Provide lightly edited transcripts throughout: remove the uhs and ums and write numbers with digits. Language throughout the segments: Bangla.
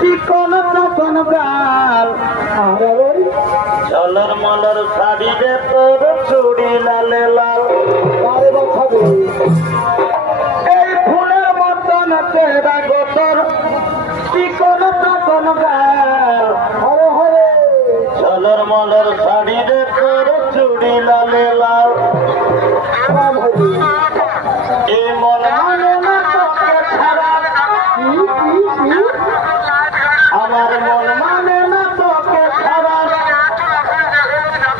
চিকন চকন গাল চলর মলর শাড়ি রে তোর চুড়ি লালে লাল এই ফুলের মতন তেরা গোতর চিকন চকন গাল চলর মলর শাড়ি রে তোর চুড়ি লালে লাল এই মন মানে না তোকে ছাড়া আমার মন মানে না তোকে ছাড়া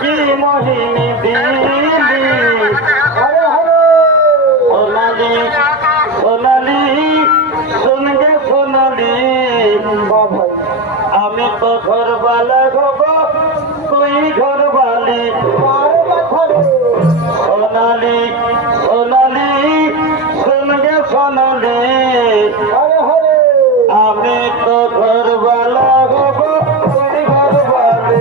কি মোহিনী দিলি সোনালি সোনালি শুনগে সোনালি আমি তো ঘরবালা গব তুই ঘরবালি সোনালি সোনালি শুনগে সোনালি আমি তো ঘরবালা গব তুই ঘরবালি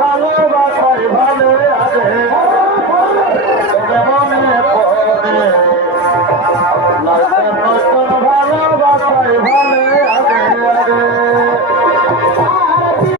ভালোবাসার ভালো আছে মনে পড়ে